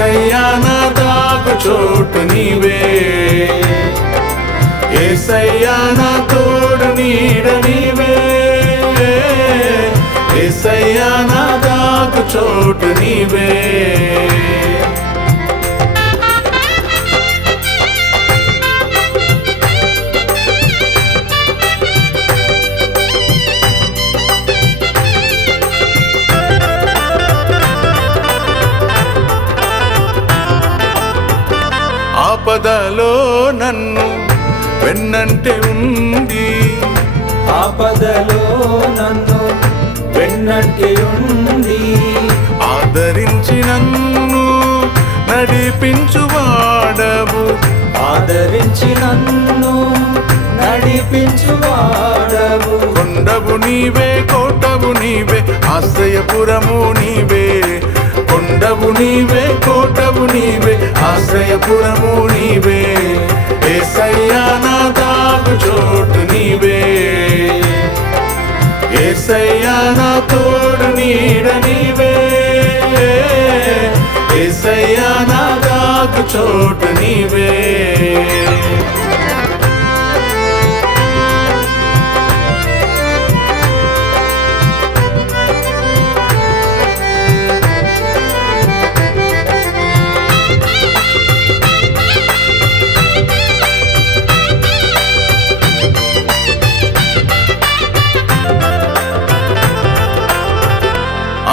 యేసయ్యా నా దాగు చోటు నీవే, యేసయ్యా నా తోడు నీడ నీవే, యేసయ్యా నా దాగు చోటు నీవే. ఆపదలో నన్ను వెన్నంటే ఉండి, ఆపదలో నన్ను వెన్నంటే ఉండి, ఆదరించి నన్ను నడిపించువాడవు, ఆదరించి నన్ను నడిపించువాడవు. కొండవు నీవే కోటవు నీవే ఆశ్రయపురము నీవే, కొండవు నీవే కోటవు నీవే ఆశ్రయపురము నీవే, యేసయ్యా నా దాగు చోటు నీవే, యేసయ్యా నా తోడు నీడ నీవే, యేసయ్యా నా దాగు చోటు నీవే.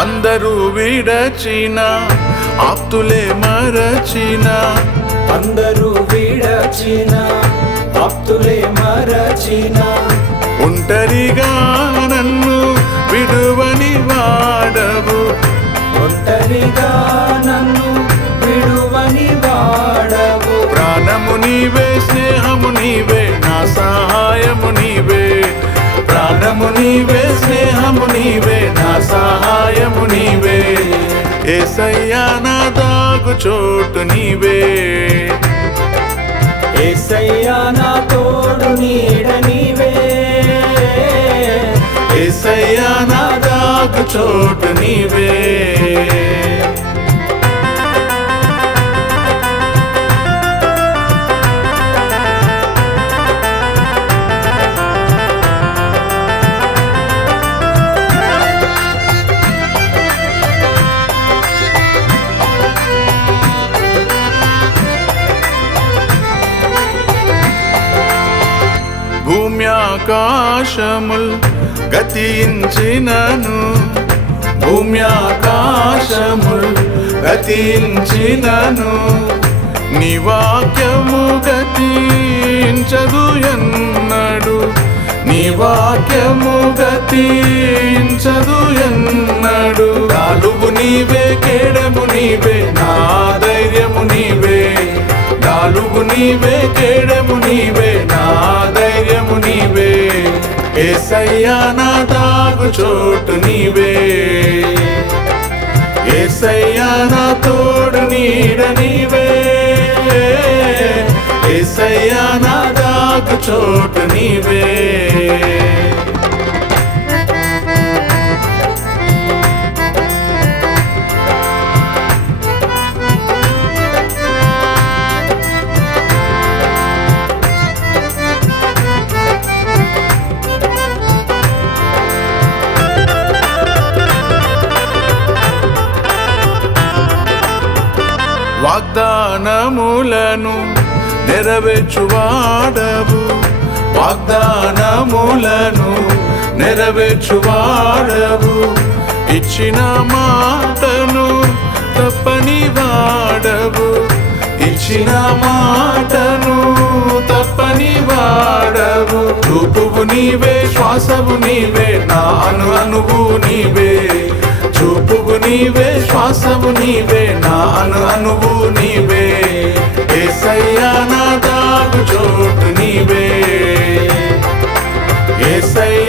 అందరూ విడచిన ఆప్తులే మరచిన, అందరూ విడచిన ఆప్తులే మరచిన, ఒంటరిగా నన్ను విడువని వాడవు, ఒంటరిగా నన్ను విడువని వాడవు. ప్రాణము నీవే స్నేహము నీవే నా సహాయము నీవే, ప్రాణము నీవే స్నేహము నీవే నా సహాయము నీవే, యేసయ్యా నా దాగు చోటు నీవే, యేసయ్యా నా తోడు నీడ నీవే, యేసయ్యా నా దాగు చోటు నీవే. భూమి ఆకాశముల్ గతించినను, భూమి ఆకాశముల్ గతించినను, నీ వాక్యము గతించదు ఎన్నడు, నీ వాక్యము గతించదు ఎన్నడు. డాలువు నీవే కేడము నీవే నా ధైర్యము నీవే, డాలువు నీవే కేడము నీవే నా ధైర్యము నీవే, యేసయ్యా నా దాగు చోటు నీవే, యేసయ్యా నా తోడు నీడ నీవే, యేసయ్యా నా దాగు చోటు నీవే. వాగ్దానములను నెరవేర్చువాడవు, వాగ్దానములను నెరవేర్చువాడవు, ఇచ్చిన మాటను తప్పని వాడవు, ఇచ్చిన మాటను తప్పని వాడవు. రూపువు నీవే శ్వాసవు నీవే నా అణువు నీవే, చూపువు నీవే శ్వాసవు నీవే నా అణువు నీవే, యేసయ్యా నా దాగు చోటు నీవే, యేసయ్యా